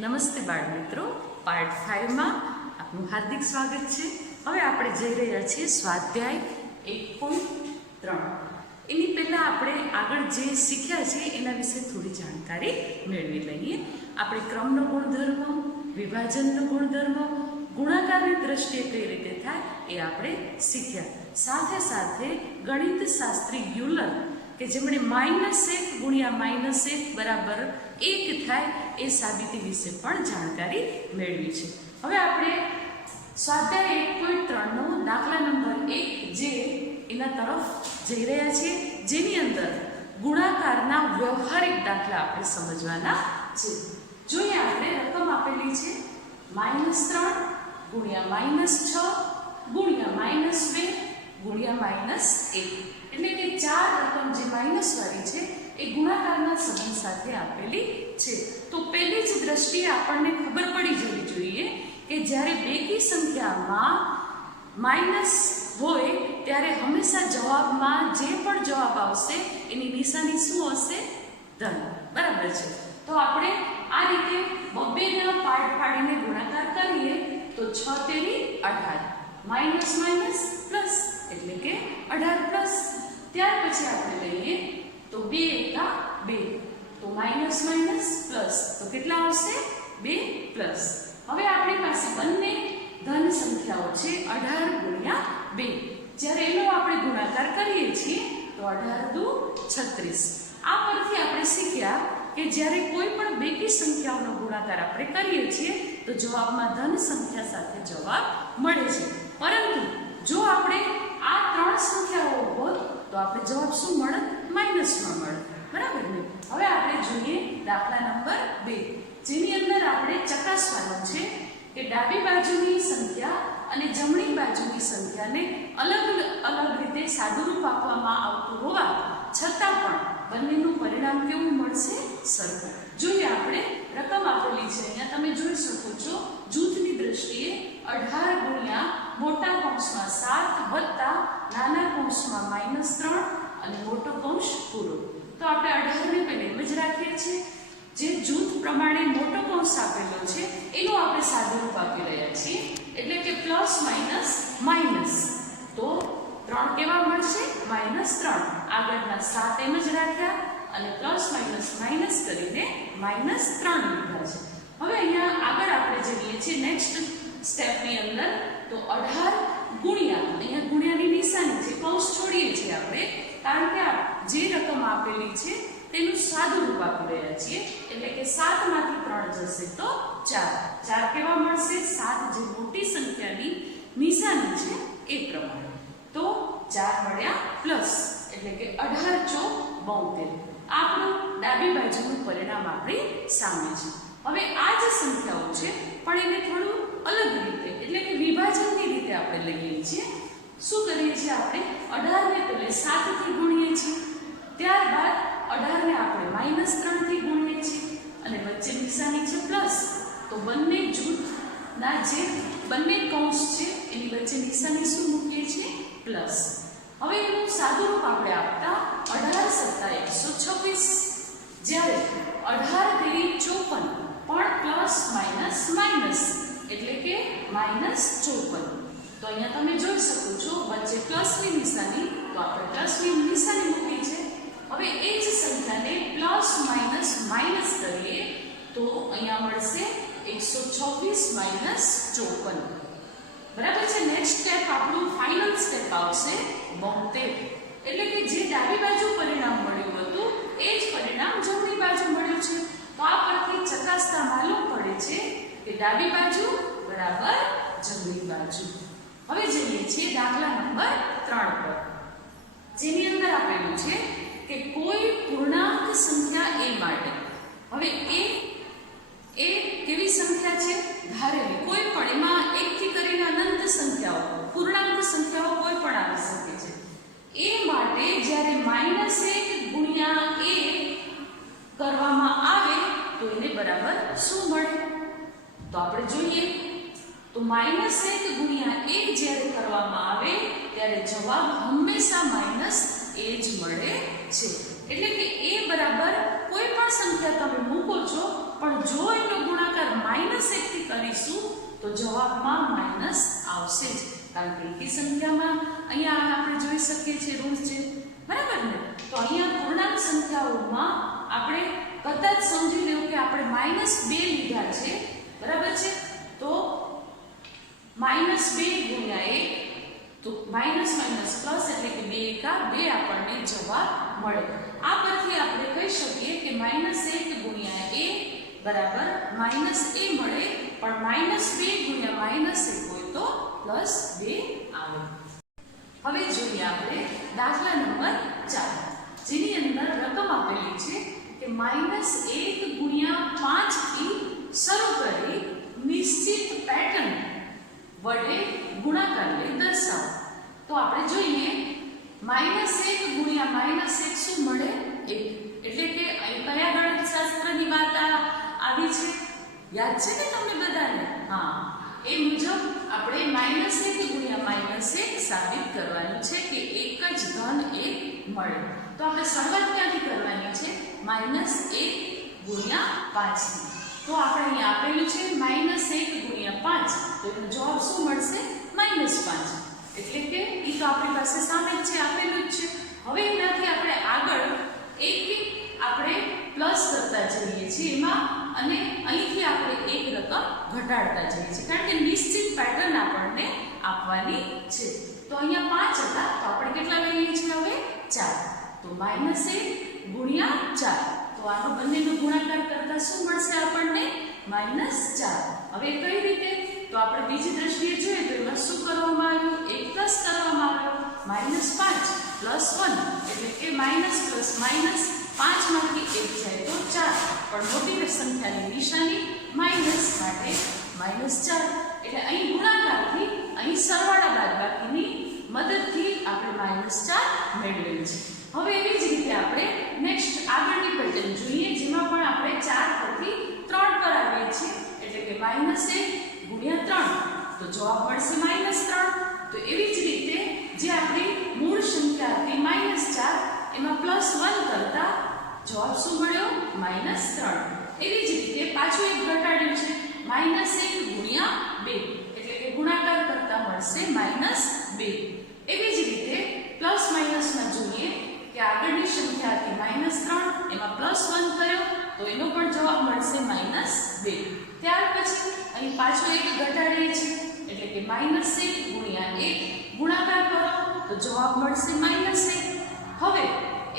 નમસ્તે બાળ મિત્રો, પાર્ટ 5 માં આપનું હાર્દિક સ્વાગત છે। હવે આપણે જઈ રહ્યા છીએ સ્વાધ્યાય 1.3। એની પહેલાં આપણે આગળ જે શીખ્યા છે એના વિશે થોડી જાણકારી મેળવી લઈએ। આપણે ક્રમનો ગુણધર્મ, વિભાજનનો ગુણધર્મ, ગુણાકારની દ્રષ્ટિએ કઈ રીતે થાય એ આપણે શીખ્યા। સાથે સાથે ગણિત શાસ્ત્રી યુલર કે જેમણે -1 ગુણ્યા -1 બરાબર 1 થાય એ સાબિતી વિશે પણ જાણકારી મેળવી છે। હવે આપણે સ્વાધ્યાય 1.3 નો દાખલા નંબર 1 જે એના તરફ જઈ રહ્યા છીએ, જેની અંદર ગુણાકારના વ્યવહારિક દાખલા આપણે સમજવાના છે। જોઈએ આપણે રકમ આપેલી છે -3 ગુણ્યા -6 ગુણ્યા -2 ગુણ્યા -1, એટલે કે 4 રકમ જે માઇનસ વાળી છે એ ગુણાકારના સંબંધ સાથે આપેલી છે। તો પહેલી જ દ્રષ્ટિએ આપણને ખબર પડી જવી જોઈએ કે જ્યારે બેકી સંખ્યામાં માઇનસ હોય ત્યારે હંમેશા જવાબમાં જે પણ જવાબ આવશે એની નિશાની શું હશે? ધન। બરાબર છે। તો આપણે આ રીતે બબ્બેના પાર્ટ પાડીને ગુણાકાર કરીએ તો 6 તેરી 18, માઇનસ માઇનસ પ્લસ એટલે કે 18 પ્લસ। ત્યાર પછી આપણે લઈએ તો 2 એકા 2, તો માઇનસ માઇનસ પ્લસ, તો કેટલા આવશે? 2 પ્લસ। હવે આપણી પાસે બંને ધન સંખ્યાઓ છે 18 ગુણ્યા 2, જ્યારે એનો આપણે ગુણાકાર કરીએ છીએ તો 18 દુ 36। આ પરથી આપણે શીખ્યા કે જ્યારે કોઈ પણ બેકી સંખ્યાઓનો ગુણાકાર આપણે કરીએ છીએ તો જવાબમાં ધન સંખ્યા સાથે જવાબ મળે છે, પરંતુ જો આપણે આ 3 સંખ્યાઓ હોત તો આપણે જવાબ શું મળે? માઇનસમાં મળે। બરાબર ને? હવે આપણે જોઈએ દાખલા નંબર 2, જેની અંદર આપણે ચકાસવાનું છે કે ડાબી બાજુની સંખ્યા અને જમણી બાજુની સંખ્યાને અલગ અલગ રીતે સાદુરૂપ આપવામાં આવતું હોવા છતાં પણ બંનેનું પરિણામ કેવું મળશે? સરખું। જોઈએ આપણે રકમ આપેલી છે, અહીંયા તમે જોઈ શકો છો જૂથની દ્રષ્ટિએ 18 ગુણ્યા મોટા કૌંસમાં 7 વત્તા નાના કૌંસમાં -3 અને મોટો કૌંસ પૂરો। તો આપણે 18 ને પહેલા એમ જ રાખીએ છીએ, જે જૂથ પ્રમાણે મોટો કૌંસ આપેલો છે એનું આપણે સાદુરૂપ આપી રહ્યા છીએ, એટલે કે પ્લસ માઇનસ માઇનસ, તો 3 કેવા મળશે? -3। આગળના 7 એમ જ રાખ્યા અને પ્લસ માઇનસ માઇનસ કરીને -3 લીધા છે। હવે અહીંયા આગળ આપણે જઈએ છીએ નેક્સ્ટ સ્ટેપની અંદર, તો 18 ગુણ્યા, અહીંયા ગુણ્યાની નિશાની છે, કૌંસ છોડીએ છીએ આપણે, કારણ કે જે રકમ આપેલી છે તેનું સાદું રૂપ આપી રહ્યા છીએ, એટલે કે 7 માંથી 3 જશે તો 4। 4 કેવા મળશે? 7 જે મોટી સંખ્યાની નિશાની છે એ પ્રમાણે, તો 4 મળ્યા પ્લસ, એટલે કે 18 ચોક 72। આપણું ડાબી બાજુનું પરિણામ આપણી સામે છે। હવે આ જે સંખ્યાઓ છે પણ એને થોડું અલગ રીતે, એટલે કે વિભાજનની રીતે આપણે લઈએ છીએ। શું કરીએ છીએ? આપણે 18 ને પહેલે 7 થી ગુણીએ છીએ, ત્યારબાદ 18 ને આપણે -3 થી ગુણીએ છીએ અને વચ્ચે નિશાની છે પ્લસ, તો બંને જૂથના જે બંને કૌંસ છે એની વચ્ચે નિશાની શું મૂકીએ છીએ? પ્લસ। હવે એનું સાદુરૂપ આપણે આપતા 18 સત્તા 126, જ્યારે 18 તેરી 54 પણ પ્લસ માઇનસ માઇનસ, એટલે કે -54। તો અહીંયા તમે જોઈ શકો છો વચ્ચે પ્લસની નિશાની, તો આપણે પ્લસની નિશાની મૂકી છે। હવે એ જ સંખ્યાને પ્લસ માઇનસ માઇનસ કરીએ તો અહીંયા મળશે 126 -54। બરાબર છે? નેક્સ્ટ સ્ટેપ આપણું ફાઇનલ સ્ટેપ આવશે 72, એટલે કે જે ડાબી બાજુ પરિણામ મળ્યું હતું એ જ પરિણામ જમણી બાજુ મળ્યું છે। તો આ પરથી ચકાસતા માલુમ પડે છે કે ડાબી બાજુ બરાબર જમણી બાજુ। હવે જઈએ છીએ દાખલા નંબર 3 પર, જેની અંદર આપેલું છે કે કોઈ પૂર્ણાંક સંખ્યા a માટે, હવે એ કેવી સંખ્યા છે? ધારેલી, કોઈ પણ, એમાં 1 થી કરીને અનંત સંખ્યાઓ, પૂર્ણાંક સંખ્યાઓ કોઈ પણ આવી શકે છે। એ માટે જ્યારે -1 ગુણ્યા a કરવામાં આવે તો એને બરાબર શું મળે? તો આપણે જોઈએ તો -1 ગુણ્યા 1 જ્યારે કરવામાં આવે ત્યારે જવાબ હંમેશા માઇનસ એ જ મળે છે, એટલે કે a બરાબર કોઈ પણ સંખ્યા તમે મૂકો છો, પણ જો એનો ગુણાકાર -1 થી કરીશું તો જવાબમાં માઇનસ આવશે જ, કારણ કે એકી સંખ્યામાં અહીંયા આપણે જોઈ શકીએ છીએ રૂલ્સ છે, બરાબર ને? તો અહીંયા પૂર્ણાંક સંખ્યાઓમાં આપણે કદાચ સમજી લેવું કે આપણે -2 લીધા છે, બરાબર છે? તો -2 ગુણ્યા 1 તો માઇનસ માઇનસ પ્લસ એટલે કે 2 એકા 2 આપણને જવાબ મળે. આ પરથી આપણે કહી શકીએ કે -1 ગુણ્યા a બરાબર -a મળે, પણ -2 ગુણ્યા -1 હોય તો +2 આવે. હવે જોઈએ આપણે દાખલા નંબર 4, જેની અંદર રકમ આપેલી છે કે -1 ગુણ્યા 5 થી શરૂ કરી નિશ્ચિત પેટર્ન વડે ગુણાકારને દર્શાવો. તો આપણે જોઈએ -1 ગુણ્યા -1 શું મળે? 1. એટલે કે અહીં કયા ગણિતશાસ્ત્રની વાત આવી છે? યાદ છે ને તમને બધાને? હા, એ મુજબ આપણે -1 ગુણ્યા -1 સાબિત કરવાનું છે કે એક જ ધન 1 મળે. તો આપણે શરૂઆત ક્યાંથી કરવાની છે? -1 ગુણ્યા 5. તો આપણે અહીં આપેલું છે -1 ગુણ્યા 5, તો એનો જવાબ શું મળશે? -5. એટલે કે એ તો આપણી પાસે સામે જ છે, આપેલું જ છે. હવે એનાથી આપણે આગળ એક આપણે પ્લસ કરતા જઈએ છીએ એમાં, અને અહીંથી આપણે એક રકમ ઘટાડતા જઈએ છીએ, કારણ કે નિશ્ચિત પેટર્ન આપણને આપવાની છે. તો અહીંયા 5 હતા, તો આપણે કેટલા લઈએ છીએ હવે? 4. તો -1 ગુણ્યા 4, તો આનો બંનેનો ગુણાકાર કરતા શું મળશે આપણને? -4. હવે કઈ રીતે? તો આપણે બીજી દ્રષ્ટિએ જોઈએ તો એમાં શું કરવામાં આવ્યું? 1 પ્લસ કરવામાં આવ્યો, -5 + 1 એટલે કે માઇનસ પ્લસ માઇનસ 5 માંથી 1 જાય તો 4, પણ મોટી સંખ્યાની નિશાની માઇનસ માટે -4. એટલે અહીં ગુણાકારથી અહીં સરવાળા બાદબાકીની મદદથી આપણે -4 મેળવેલ છે. હવે એવી જ રીતે આપણે નેક્સ્ટ આગળની પેટર્ન જોઈએ, જેમાં પણ આપણે 4 પરથી 3 પર આવીએ છીએ, એટલે કે -1 ગુણ્યા 3, તો જવાબ મળશે -3. તો એવી જ રીતે જે આપણી મૂળ સંખ્યા હતી -4, એમાં +1 કરતા જવાબ શું મળ્યો? -3. એવી જ રીતે પાછું એક ઘટાડ્યું છે, -1 ગુણ્યા 2, એટલે કે ગુણાકાર કરતા મળશે -2. એવી જ રીતે પ્લસ માઇનસમાં જોઈએ કે આગળની સંખ્યા હતી -3, એમાં +1 કર્યો તો એનો પણ જવાબ મળશે -2. ત્યાર પછી અહીં પાછો એક ઘટાડીએ છીએ, એટલે કે -1 ગુણ્યા 1 ગુણાકાર કરો તો જવાબ મળશે -1. હવે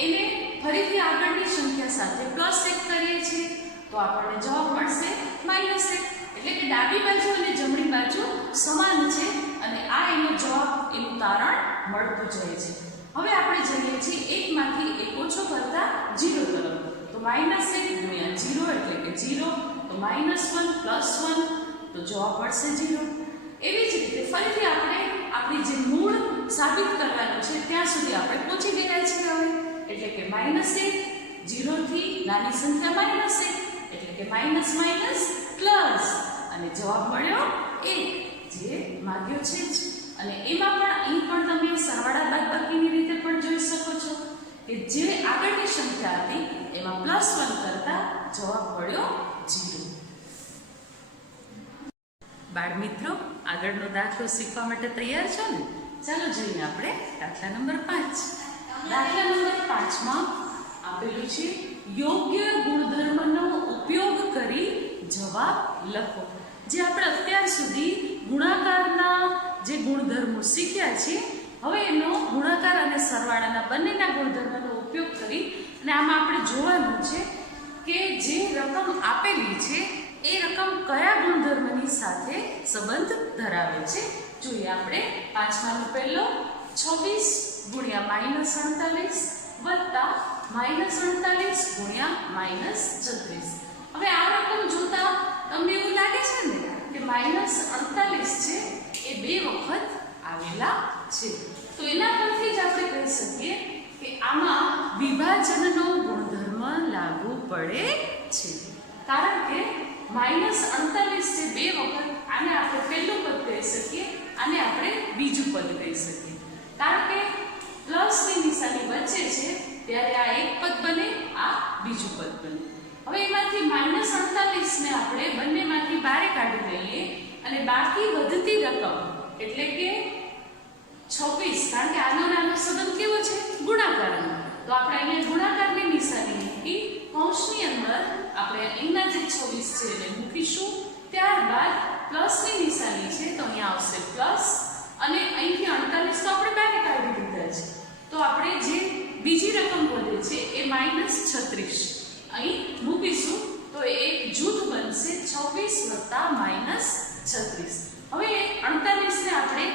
એને ફરીથી આગળની સંખ્યા સાથે +1 કરીએ છીએ તો આપણને જવાબ મળશે -1. એટલે કે ડાબી બાજુ અને જમણી બાજુ સમાન છે, અને આ એનો જવાબ, એનું તારણ મળતું જાય છે. હવે આપણે જઈએ છીએ 1 માંથી 1 ઓછો કરતા 0 તરફ. તો -1 ગુણ્યા 0 એટલે કે 0, તો -1 + 1 તો જવાબ મળશે 0. એવી જ રીતે ફરીથી આપણે આપણી જે મૂળ સાબિત કરવાનું છે ત્યાં સુધી આપણે પહોંચી ગયા છીએ હવે. એટલે કે -1 0 થી નાની સંખ્યા -1 એટલે કે માઇનસ માઇનસ પ્લસ, અને જવાબ મળ્યો 1 જે માગ્યો છે જ. અને એમાં પણ અહીં પણ તમે સરવાળા બાદબાકીની રીતે પણ જોઈ શકો છો કે જે આગળની સંખ્યા હતી એમાં +1 કરતા જવાબ મળ્યો 0. બાળ મિત્રો, આગળનો દાખલો શીખવા માટે તૈયાર છો ને? ચાલો જોઈએ આપણે દાખલા નંબર 5. દાખલા નંબર 5માં આપેલું છે યોગ્ય ગુણધર્મનો ઉપયોગ કરી જવાબ લખો. જે આપણે અત્યાર સુધી ગુણાકારના જે ગુણધર્મો શીખ્યા છે, હવે એનો ગુણાકાર અને સરવાળાના બંનેના ગુણધર્મનો ઉપયોગ કરી અને આમાં આપણે જોવાનું છે કે જે રકમ આપેલી છે એ રકમ કયા ગુણધર્મની સાથે સંબંધ ધરાવે છે. જોઈએ આપણે 5માનો પહેલો 26 ગુણ્યા -48 વત્તા -48 ગુણ્યા -36. હવે આ રકમ જોતા તમને એવું લાગે છે ને કે -48 છે એ 2 વખત આવેલા છે, તો એના પરથી જ આપણે કહી શકીએ કે આમાં વિભાજનનો ગુણધર્મ લાગુ પડે છે. કારણ કે -48 છે 2 વખત, આને આપણે પહેલું પદ કહી શકીએ, આને આપણે બીજું પદ કહી શકીએ. કારણ કે પ્લસની નિશાની વચ્ચે છે ત્યારે આ એક પદ બને, આ બીજું પદ બને. હવે એમાંથી -48 ને આપણે બંનેમાંથી બહાર અને બાકી વધતી રકમ એટલે કે 26, કારણ કે આનો નાનો સંબંધ કેવો છે ગુણાકારનો, તો આપણે અહીંયા ગુણાકારની નિશાની મૂકી કૌંસની અંદર આપણે અહીંના જે 26 છે એને મૂકીશું. ત્યારબાદ પ્લસની નિશાની છે તો અહીંયા આવશે પ્લસ અને અહીંથી 48 તો આપણે બહાર કાઢી દીધા છે, તો આપણે જે બીજી રકમ વધે છે એ -36 અહીં મૂકીશું, તો એક જૂથ બનશે 26 + -36. હવે 48 ને આપણે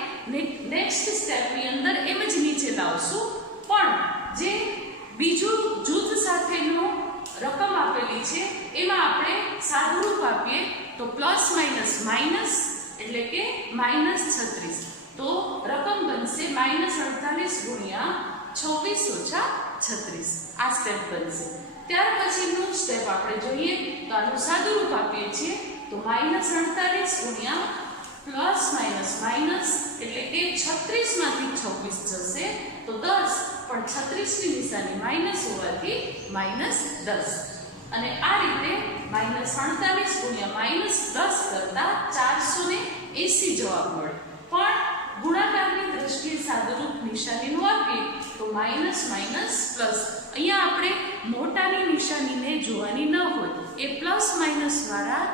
નેક્સ્ટ સ્ટેપની અંદર એમ જ નીચે લાવશું, પણ જે બીજું જૂથ સાથેનો રકમ આપેલી છે એમાં આપણે સાદુરૂપ આપીએ તો પ્લસ માઇનસ માઇનસ એટલે કે -36, તો રકમ બનશે -48 ગુણ્યા 26 - 36. આ સ્ટેપ બનશે. ત્યાર પછીનું સ્ટેપ આપણે જોઈએ તો આનું સાદુરૂપ આપીએ છીએ તો -48 ગુણ્યા પ્લસ માઇનસ માઇનસ એટલે કે 36 માંથી 26 જશે તો 10, પણ 36 ની નિશાની માઇનસ હોવાથી -10, અને આ રીતે -48 ગુણ્યા -10 કરતા 480 જવાબ મળે. પણ ગુણાકારની દ્રષ્ટિએ સાદુરૂપ નિશાનીનું આપીએ તો માઇનસ માઇનસ પ્લસ. અહીંયા આપણે મોટાની નિશાનીને જોવાની ન હોય, એ પ્લસ માઇનસ વાળા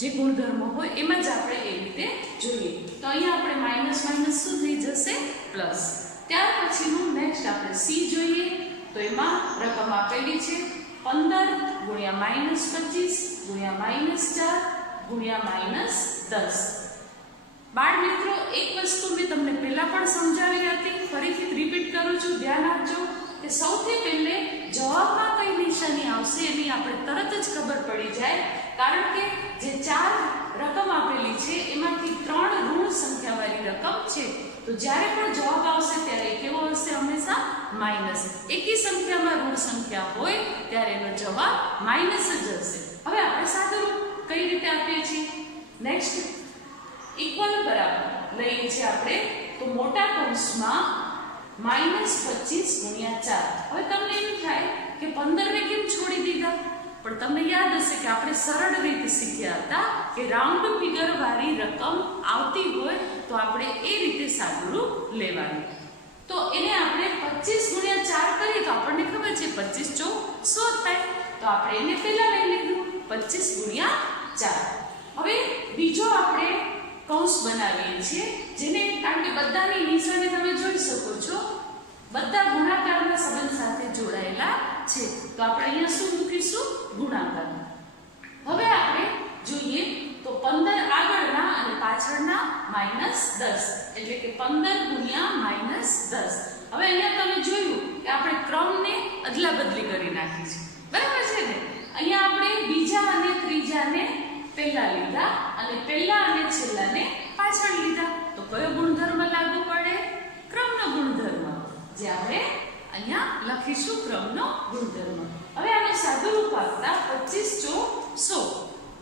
જે ગુણધર્મો હોય એમાં જ આપણે એ રીતે જોઈએ. તો અહીંયા આપણે માઇનસ માઇનસ શું થઈ જશે પ્લસ. ત્યાર પછીનું નેક્સ્ટ આપણે સી જોઈએ તો એમાં રકમ આપેલી છે 15 ગુણ્યા -25 ગુણ્યા -4 ગુણ્યા -10. બાળ મિત્રો, એક વસ્તુ મેં તમને પહેલા પણ સમજાવી હતી, ફરીથી રિપીટ કરું છું, ધ્યાન આપજો કે સૌથી પહેલે જવાબમાં કઈ નિશાની આવશે એની આપણે તરત જ ખબર પડી જાય, કારણ કે જે 4 રકમ આપેલી છે એમાંથી 3 ઋણ સંખ્યાવાળી રકમ છે, તો જ્યારે પણ જવાબ આવશે ત્યારે કેવો હશે? હંમેશા માઇનસ. એકી સંખ્યામાં ઋણ સંખ્યા હોય ત્યારે એનો જવાબ માઇનસ જ હશે. હવે આપણે સાદુરૂપ કઈ રીતે આપીએ છીએ? નેક્સ્ટ ઇક્વલ બરાબર લઈએ છીએ આપણે તો મોટા કૌંસમાં -25 ગુણ્યા 4. હવે તમને એમ થાય કે 15 ને કેમ છોડી દીધા? પણ તમને યાદ હશે કે આપણે સરળ રીતે શીખ્યા હતા કે રાઉન્ડ ફિગર વાળી રકમ આવતી હોય તો આપણે એ રીતે સાદુરૂપ લેવાનું. તો એને આપણે 25 ગુણ્યા 4 કરીએ તો આપણને ખબર છે 25 × 100 થાય, તો આપણે એને પહેલા લઈ લીધું 25 ગુણ્યા 4. હવે બીજો આપણે કૌંસ બનાવીએ છીએ જેને, કારણ કે બધાની નિશાની તમે જોઈ શકો છો બધા ગુણાકારના સંબંધ સાથે જોડાયેલા છે, તો આપણે અહીંયા શું મૂકીશું? ગુણાકાર. હવે આપણે જોઈએ તો 15 આગળના અને પાછળના -10 એટલે કે 15 ગુણ્યા -10. હવે અહીંયા તમે જોયું કે આપણે ક્રમને અદલા બદલી કરી નાખી છે, બરાબર છે ને? અહીંયા આપણે બીજા અને ત્રીજાને પહેલા લીધા અને પહેલા અને છેલ્લાને પાછળ લીધા, તો કયો ગુણધર્મ લાગુ પડે? ક્રમનો ગુણધર્મ, જે આપણે અહીંયા લખીશું ક્રમનો ગુણધર્મ. હવે આને સાદુરૂપ આપતા 25 × 100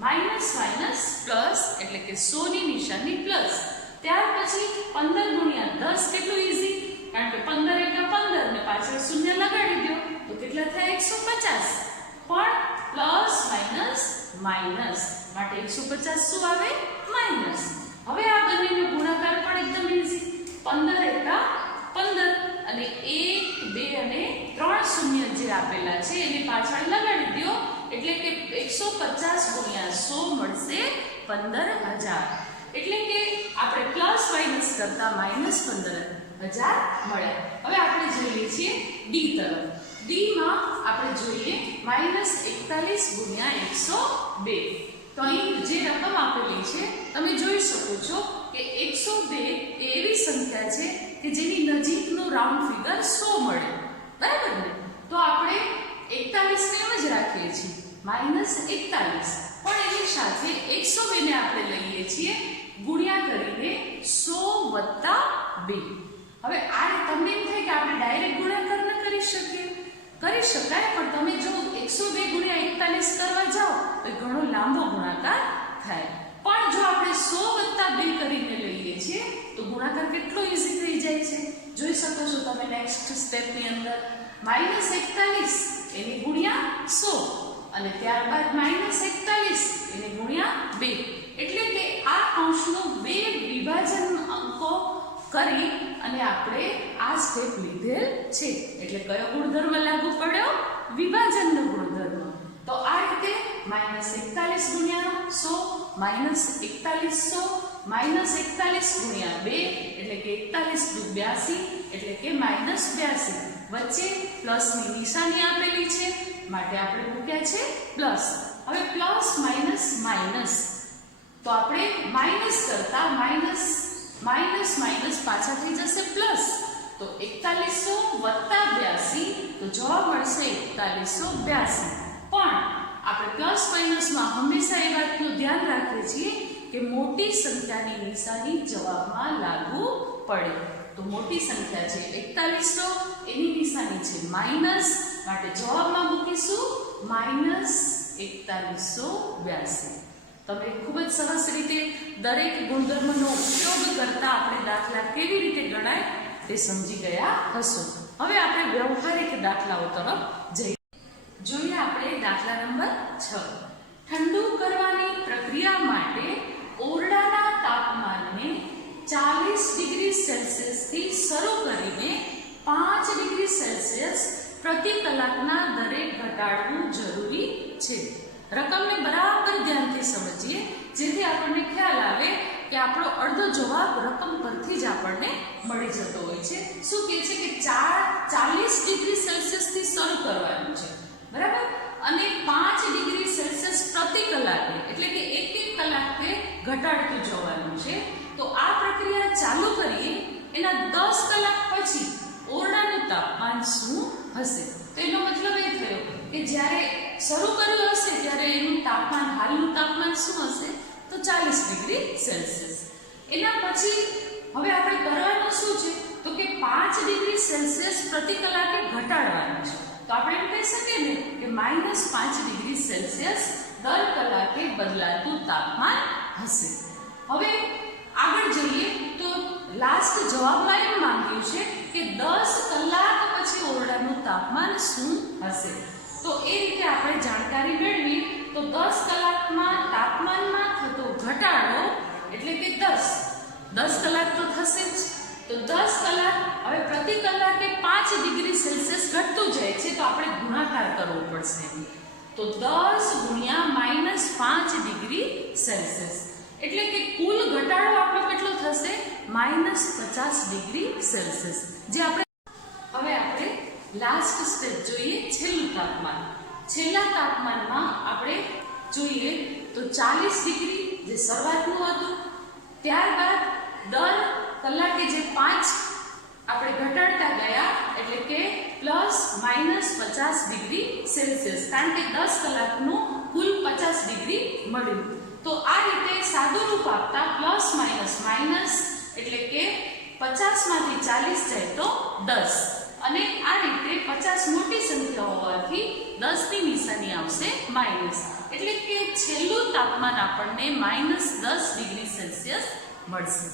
માઇનસ માઇનસ પ્લસ એટલે કે 100 ની નિશાની પ્લસ. ત્યાર પછી 15 ગુણ્યા 10 કેટલું ઈઝી, કારણ કે 15 × 15 ને પાછળ શૂન્ય લગાડી દો તો કેટલા થાય? 150. પણ પ્લસ માઇનસ માઇનસ માટે 150 શું આવે? માઇનસ. હવે આ બંનેનો ગુણાકાર પણ એકદમ ઈઝી. 15 × 15 અને 1 2 અને 3 શૂન્ય જે આપેલા છે એની પાછળ લગાડી દો એટલે કે 150 ગુણ્યા 100 મળશે 15000. એટલે કે આપણે પ્લસ માઇનસ કરતા -15000 મળ્યા. હવે આપણે જોઈએ છીએ ડી તરફ. ડી માં આપણે જોઈએ -41 ગુણ્યા 102. તો અહીં જે રકમ આપેલી છે તમે જોઈ શકો છો કે 102 એ એવી સંખ્યા છે કે જેની નજીકનો રાઉન્ડ ફિગર 100 મળે, બરાબર ને? તો આપણે 41 ને એમ જ રાખીએ છીએ -41, પણ એની સાથે 102 ને આપણે લઈએ છીએ ગુણ્યા કરીને 100 + 2. હવે આ તમને એમ થાય કે આપણે ડાયરેક્ટ ગુણાકાર ન કરી શકીએ? કરી શકાય, પણ તમે જો 102 ગુણ્યા 41 કરવા જાઓ તો ઘણો લાંબો ગુણાકાર થાય. પણ જો આપણે 100 + 2 કરીને લઈએ છીએ તો ગુણાકાર કેટલો ઈઝી થઈ જાય છે. જોઈ શકો છો તમે નેક્સ્ટ સ્ટેપની અંદર -41 એને ગુણ્યા 100 અને ત્યારબાદ -41 એને ગુણ્યા 2. એટલે કે આ કૌંસ કરી અને આપણે આ સ્ટેપ લીધેલ છે. એટલે કયો ગુણધર્મ લાગુ પડ્યો? વિભાજનનો ગુણધર્મ. તો આ રીતે -41 ગુણ્યા 100 -4100 -41 ગુણ્યા 2 એટલે કે 41 + 82 એટલે કે -82. વચ્ચે પ્લસની નિશાની આપેલી છે માટે આપણે મૂક્યા છે પ્લસ. હવે પ્લસ માઇનસ માઇનસ તો આપણે માઇનસ કરતા માઇનસ માઇનસ માઇનસ પાછા થઈ જશે પ્લસ. તો 4100 + 82 તો જવાબ મળશે 4182. પણ આપણે પ્લસ માઇનસમાં હંમેશા એ વાતનું ધ્યાન રાખીએ છીએ કે મોટી સંખ્યાની નિશાની જવાબમાં લાગુ પડે. તો મોટી સંખ્યા છે 4100, એની નિશાની છે માઇનસ, માટે જવાબમાં મૂકીશું -4182. તમે ખૂબ જ સરસ રીતે દરેક ગુણધર્મનો ઉપયોગ કરતા આપણે દાખલા કેવી રીતે ગણાય તે સમજી ગયા હશો. હવે આપણે વ્યવહારિક દાખલાઓ તરફ જઈએ. જોઈએ આપણે દાખલા નંબર 6. ઠંડુ કરવાની પ્રક્રિયા માટે ઓરડાના તાપમાનને 40 ડિગ્રી સેલ્સિયસ થી શરૂ કરીને 5 ડિગ્રી સેલ્સિયસ પ્રતિ કલાકના દરે ઘટાડવું જરૂરી છે. રકમને બરાબર ધ્યાનથી સમજીએ જેથી આપણને ખ્યાલ આવે કે આપણો અડધો જવાબ રકમ પરથી જ આપણને મળી જતો હોય છે. શું કહે છે કે 40 ડિગ્રી સેલ્સિયસ થી શરૂ કરવાનું છે, બરાબર, અને 5 ડિગ્રી સેલ્સિયસ પ્રતિ કલાકે એટલે કે એક કલાકે ઘટાડતું જવાનું છે. તો આ પ્રક્રિયા ચાલુ કરીએ એના 10 કલાક પછી ઓરડાનું તાપમાન શું હશે? તો એનો મતલબ એ થયો કે જ્યારે શરૂ કર્યું હશે ત્યારે એનું તાપમાન, હાલનું તાપમાન શું હશે? તો 40 ડિગ્રી સેલ્સિયસ. એના પછી હવે આપણે કરવાનું શું છે? તો કે 5 ડિગ્રી સેલ્સિયસ પ્રતિ કલાકે ઘટાડવાનું છે. તો આપણે એમ કહી શકીએ ને કે -5 ડિગ્રી સેલ્સિયસ દર કલાકે બદલાતું તાપમાન હશે. હવે આગળ જઈએ તો લાસ્ટ જવાબમાં એમ માંગ્યું છે કે 10 કલાક પછી ઓરડાનું તાપમાન શું હશે? તો એ રીતે આપણે જાણકારી મેળવી તો 10 કલાકમાં તાપમાનમાં થતો ઘટાડો એટલે કે 10 કલાક તો થશે જ. તો 10 કલાક, હવે પ્રતિ કલાકે 5 ડિગ્રી સેલ્સિયસ ઘટતું જાય છે તો આપણે ગુણાકાર કરવો પડશે. તો 10 ગુણ્યા -5 ડિગ્રી સેલ્સિયસ એટલે કે કુલ ઘટાડો આપણો કેટલો થશે? -50 ડિગ્રી સેલ્સિયસ. જે આપણે હવે આપણે લાસ્ટ સ્ટેપ જોઈએ, છેલ્લું તાપમાન. છેલ્લા તાપમાનમાં આપણે જોઈએ તો 40 ડિગ્રી જે શરૂઆતનું હતું, ત્યારબાદ દર કલાકે જે 5 આપણે ઘટાડતા ગયા એટલે કે ±50 ડિગ્રી સેલ્સિયસ, કારણ કે 10 કલાકનું કુલ 50 ડિગ્રી મળ્યું. તો આ રીતે સાદું રૂપ આપતા પ્લસ માઇનસ માઇનસ એટલે કે 50 માંથી 40 જાય તો 10, અને આ રીતે 50 મોટી સંખ્યા હોવાથી 10 ની નિશાની આવશે માઇનસ, એટલે કે છેલ્લું તાપમાન આપણને -10 ડિગ્રી સેલ્સિયસ મળશે.